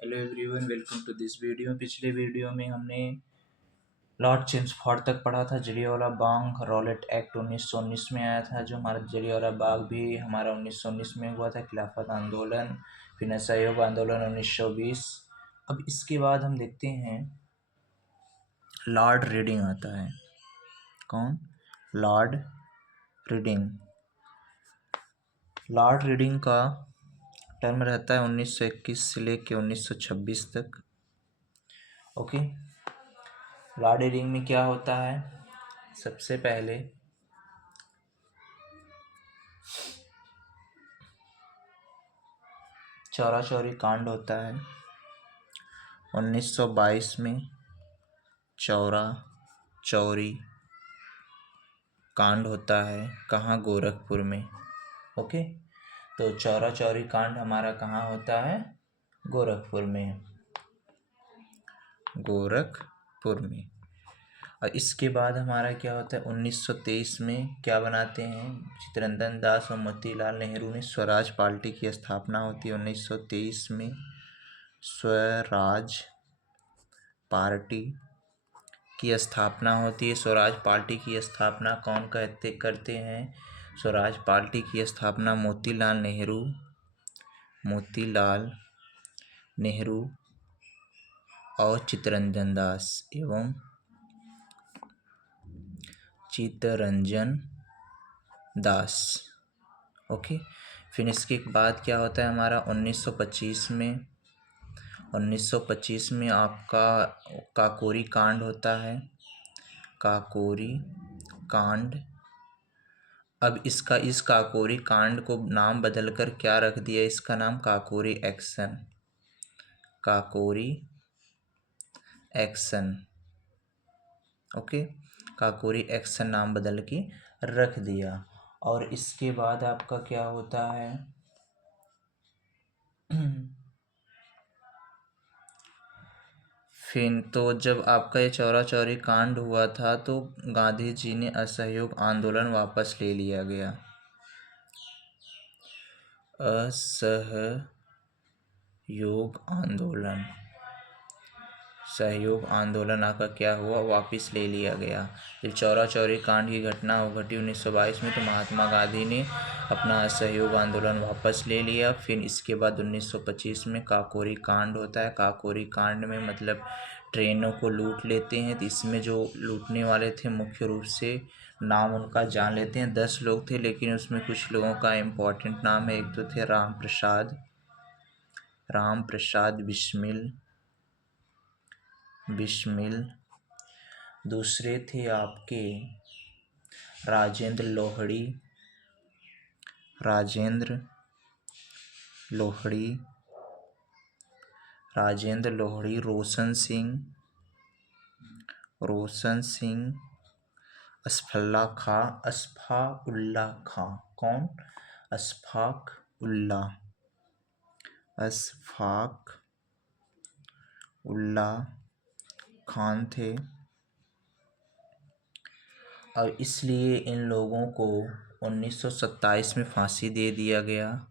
Hello everyone, welcome to this video. पिछले video में हमने लॉर्ड चेम्सफोर्ड तक पढ़ा था। जलियांवाला बाग रॉलेट एक्ट 1919 में आया था, जो हमारा जलियांवाला बाग भी हमारा 1919 में हुआ था। खिलाफत आंदोलन, फिर असहयोग आंदोलन 1920। अब इसके बाद हम देखते हैं लॉर्ड रीडिंग आता है। कौन? Lord reading. लॉर्ड रीडिंग का टर्म रहता है 1921 से लेके 1926 तक। ओके। लॉर्ड रीडिंग में क्या होता है? सबसे पहले चौरा चौरी कांड होता है 1922 में। चौरा चौरी कांड होता है कहाँ? गोरखपुर में। ओके। तो चौरा चौरी कांड हमारा कहाँ होता है? गोरखपुर में। गोरखपुर में। और इसके बाद हमारा क्या होता है? 1923 में क्या बनाते हैं? चित्तरंजन दास और मोतीलाल नेहरू ने स्वराज पार्टी की स्थापना होती है 1923 में। स्वराज पार्टी की स्थापना होती है। स्वराज पार्टी की स्थापना कौन करते हैं? स्वराज पार्टी की स्थापना मोतीलाल नेहरू और चित्तरंजन दास। ओके। फिर इसके बाद क्या होता है हमारा? 1925 में। 1925 में आपका काकोरी कांड होता है। काकोरी कांड। अब इस काकोरी कांड को नाम बदलकर क्या रख दिया? इसका नाम Kakori action. Kakori action. Okay. Kakori action नाम बदल के रख दिया। और इसके बाद आपका क्या होता है? फिर तो जब आपका ये चौरा चौरी कांड हुआ था तो गांधी जी ने असहयोग आंदोलन वापस ले लिया गया। सहयोग आंदोलन आका क्या हुआ? वापस ले लिया गया। जब चौरा चौरी कांड की घटना घटी 1922 में तो महात्मा गांधी ने अपना असहयोग आंदोलन वापस ले लिया। फिर इसके बाद 1925 में काकोरी कांड होता है। काकोरी कांड में मतलब ट्रेनों को लूट लेते हैं। तो इसमें जो लूटने वाले थे मुख्य रूप से नाम उनका जान लेते हैं। 10 लोग थे, लेकिन उसमें कुछ लोगों का इम्पोर्टेंट नाम है। एक तो थे राम प्रसाद बिस्मिल। दूसरे थे आपके राजेंद्र लोहड़ी, रोशन सिंह, असफाउल्ला खां। कौन? अशफाक उल्ला खान थे। और इसलिए इन लोगों को 1927 में फांसी दे दिया गया।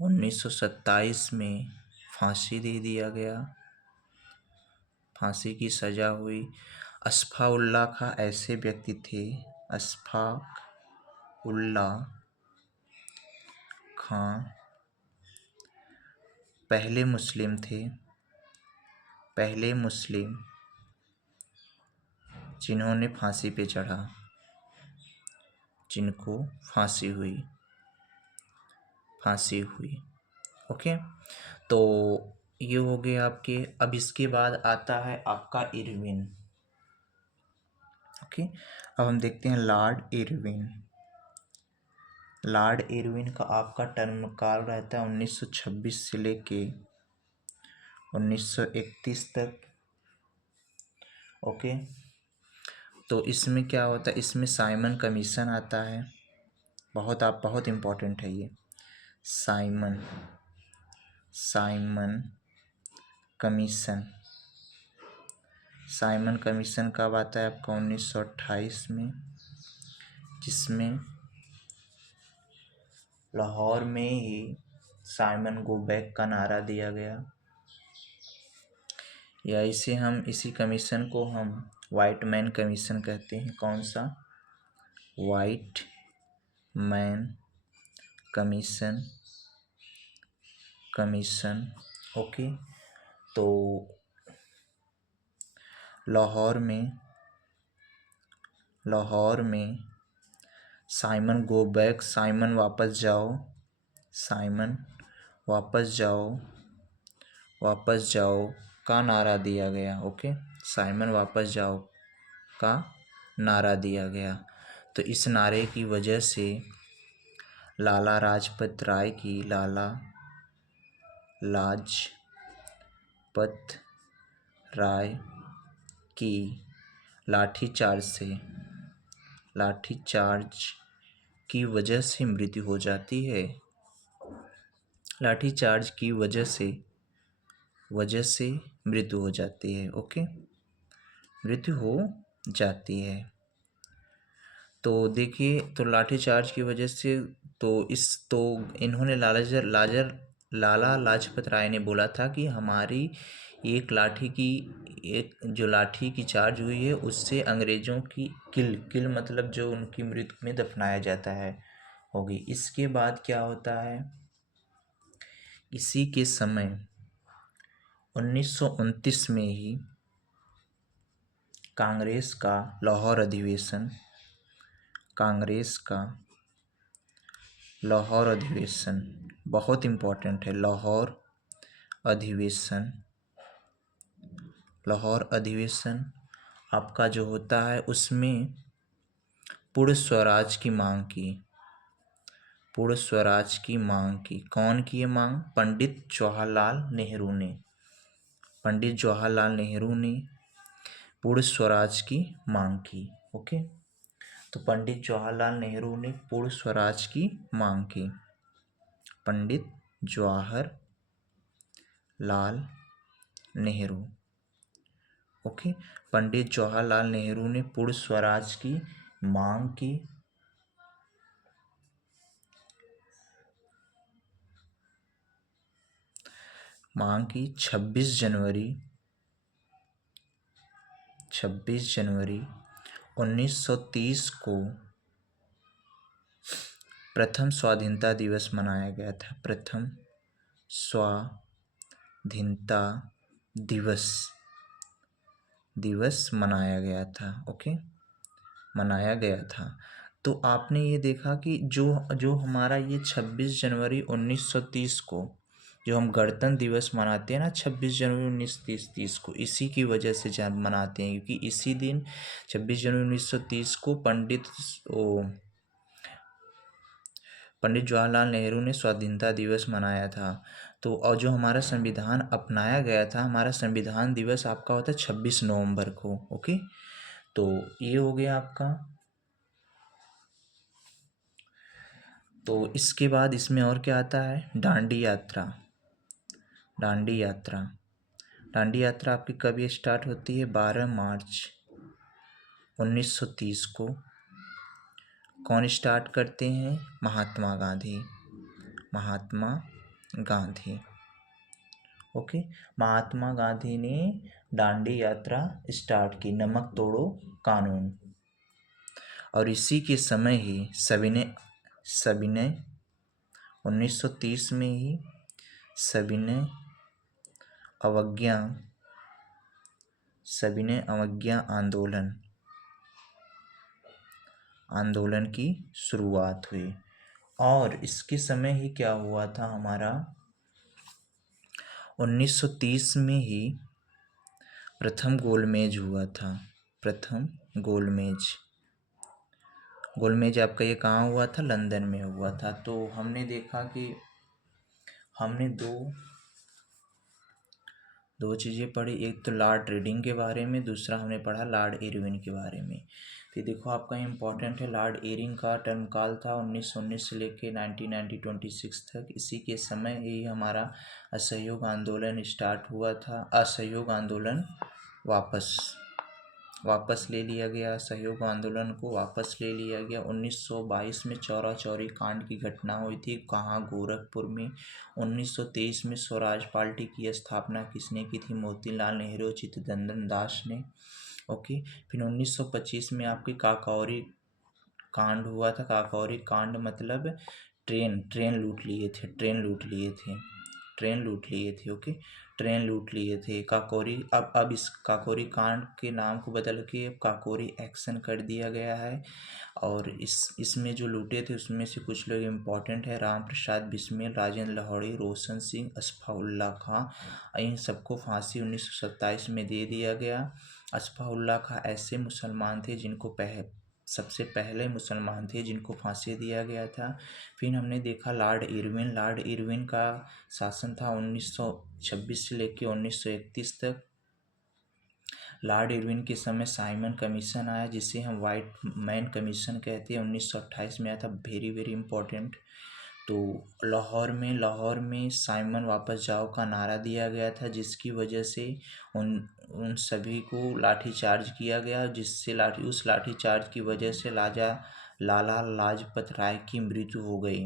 1927 में फांसी दे दिया गया। फांसी की सजा हुई। अशफाउल्ला खां ऐसे व्यक्ति थे। अशफाउल्ला खां पहले मुस्लिम जिन्होंने फांसी पे चढ़ा, जिनको फांसी हुई। ओके। तो ये हो गए आपके। अब इसके बाद आता है आपका इरविन। ओके। अब हम देखते हैं लॉर्ड इरविन का आपका टर्म काल रहता है 1926 से लेके 1931 तक। ओके। तो इसमें क्या होता है? इसमें साइमन कमीशन आता है। बहुत इम्पोर्टेंट है ये। साइमन कमीशन कब आता है आपका? 1928 में, जिसमें लाहौर में ही साइमन गो बैक का नारा दिया गया। या इसी कमीशन को हम वाइट मैन कमीशन कहते हैं। कौन सा? White man commission. ओके। तो लाहौर में साइमन गो बैक, साइमन वापस जाओ का नारा दिया गया। ओके, साइमन वापस जाओ का नारा दिया गया। तो इस नारे की वजह से लाला लाजपत राय की लाठीचार्ज की वजह से मृत्यु हो जाती है। लाठीचार्ज की वजह से मृत्यु हो जाती है। ओके, मृत्यु हो जाती है। तो देखिए, तो लाठीचार्ज की वजह से इन्होंने लाला लाजपत राय ने बोला था कि हमारी एक जो लाठी की चार्ज हुई है उससे अंग्रेजों की किल मतलब जो उनकी मृत्यु में दफनाया जाता है होगी। इसके बाद क्या होता है, इसी के समय 1929 में ही कांग्रेस का लाहौर अधिवेशन बहुत इम्पोर्टेंट है। लाहौर अधिवेशन आपका जो होता है उसमें पूर्ण स्वराज की मांग की। कौन की ये मांग? पंडित जवाहरलाल नेहरू ने पूर्ण स्वराज की मांग की। ओके, तो पंडित जवाहरलाल नेहरू ने पूर्ण स्वराज की मांग की। पंडित जवाहरलाल नेहरू। ओके, पंडित जवाहरलाल नेहरू ने पूर्ण स्वराज की मांग की। मांग की 26 जनवरी 1930 को प्रथम स्वाधीनता दिवस मनाया गया था। प्रथम स्वाधीनता दिवस मनाया गया था। ओके, मनाया गया था। तो आपने ये देखा कि जो हमारा ये 26 जनवरी 1930 को जो हम गणतंत्र दिवस मनाते हैं ना, 26 जनवरी 1930 को इसी की वजह से मनाते हैं, क्योंकि इसी दिन 26 जनवरी 1930 को पंडित जवाहरलाल नेहरू ने स्वाधीनता दिवस मनाया था। तो और जो हमारा संविधान अपनाया गया था, हमारा संविधान दिवस आपका होता है 26 नवंबर को। ओके, तो ये हो गया आपका। तो इसके बाद इसमें और क्या आता है? दांडी यात्रा आपकी कब ये स्टार्ट होती है? 12 मार्च 1930 को। कौन स्टार्ट करते हैं? महात्मा गांधी। ओके, महात्मा गांधी ने दांडी यात्रा स्टार्ट की, नमक तोड़ो कानून। और इसी के समय ही सविनय 1930 में ही सविनय अवज्ञा आंदोलन की शुरुआत हुई। और इसके समय ही क्या हुआ था हमारा, 1930 में ही प्रथम गोलमेज हुआ था। प्रथम गोलमेज आपका ये कहाँ हुआ था? लंदन में हुआ था। तो हमने देखा कि हमने दो चीज़ें पढ़ी, एक तो लॉर्ड रीडिंग के बारे में, दूसरा हमने पढ़ा लॉर्ड इरविन के बारे में। तो देखो आपका इम्पोर्टेंट है, लॉर्ड इरविन का टर्म काल था 1919 से लेके 1926 तक। इसी के समय ही हमारा असहयोग आंदोलन स्टार्ट हुआ था। असहयोग आंदोलन वापस वापस ले लिया गया, असहयोग आंदोलन को वापस ले लिया गया। 1922 में चौरा चौरी कांड की घटना हुई थी, कहाँ? गोरखपुर में। 1923 में स्वराज पार्टी की स्थापना किसने की थी? मोतीलाल नेहरू, चित्तरंजन दास ने। ओके। फिर 1925 में आपकी काकोरी कांड हुआ था। काकोरी कांड मतलब ट्रेन लूट लिए थे, ट्रेन लूट लिए थे। ओके, ट्रेन लूट लिए थे। काकोरी, अब इस काकोरी कांड के नाम को बदल के अब काकोरी एक्शन कर दिया गया है। और इसमें जो लूटे थे उसमें से कुछ लोग इम्पोर्टेंट है: राम प्रसाद बिस्मिल, राजेंद्र लाहौरी, रोशन सिंह, असफाउल्ला खां। इन सबको फांसी 1927 में दे दिया गया। असफाउल्ला खां ऐसे मुसलमान थे जिनको सबसे पहले मुसलमान थे जिनको फांसी दिया गया था। फिर हमने देखा लॉर्ड इरविन का शासन था 1926 से लेकर 1931 तक। लॉर्ड इरविन के समय साइमन कमीशन आया, जिसे हम वाइट मैन कमीशन कहते हैं, 1928 में आया था। Very very important. तो लाहौर में साइमन वापस जाओ का नारा दिया गया था, जिसकी वजह से उन सभी को लाठीचार्ज किया गया, जिससे उस लाठीचार्ज की वजह से लाला लाजपत राय की मृत्यु हो गई।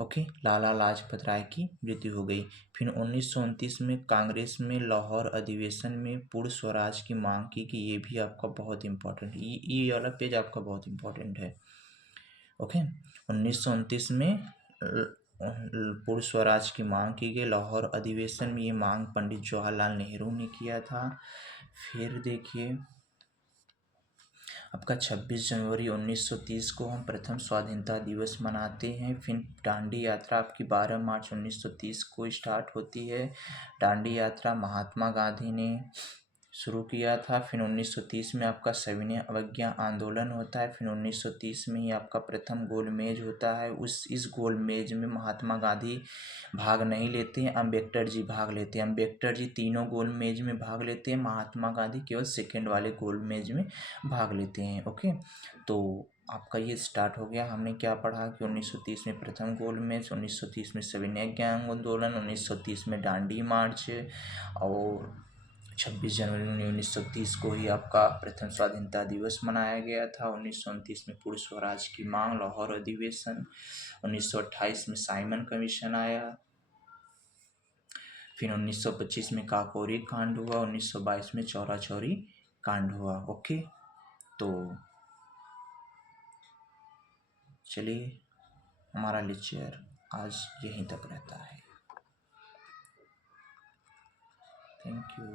ओके, लाला लाजपत राय की मृत्यु हो गई। फिर 1929 में कांग्रेस में लाहौर अधिवेशन में पूर्ण स्वराज की मांग की, कि ये भी आपका बहुत इंपॉर्टेंट, ये वाला पेज आपका बहुत इंपॉर्टेंट है। ओके, 1929 में पूर्ण स्वराज की मांग की गई। लाहौर अधिवेशन में ये मांग पंडित जवाहरलाल नेहरू ने किया था। फिर देखिए आपका 26 जनवरी 1930 को हम प्रथम स्वाधीनता दिवस मनाते हैं। फिर दांडी यात्रा आपकी 12 मार्च 1930 को स्टार्ट होती है। दांडी यात्रा महात्मा गांधी ने शुरू किया था। फिर 1930 में आपका सविनय अवज्ञा आंदोलन होता है। फिर 1930 में ही आपका प्रथम गोलमेज होता है। इस गोलमेज में महात्मा गांधी भाग नहीं लेते हैं, अम्बेडकर जी भाग लेते हैं। अम्बेडकर जी तीनों गोलमेज में भाग लेते हैं, महात्मा गांधी केवल सेकेंड वाले गोलमेज में भाग लेते हैं। ओके, तो आपका ये स्टार्ट हो गया। हमने क्या पढ़ा कि 1930 में प्रथम गोलमेज, 1930 में सविनय अवज्ञा आंदोलन, 1930 में दांडी मार्च, और 26 जनवरी 1930 को ही आपका प्रथम स्वाधीनता दिवस मनाया गया था। 1929 में पूर्ण स्वराज की मांग, लाहौर अधिवेशन, 1928 में साइमन कमीशन आया। फिर 1925 में काकोरी कांड हुआ, 1922 में चौरा चौरी कांड हुआ। ओके, तो चलिए हमारा लेक्चर आज यहीं तक रहता है। Thank you.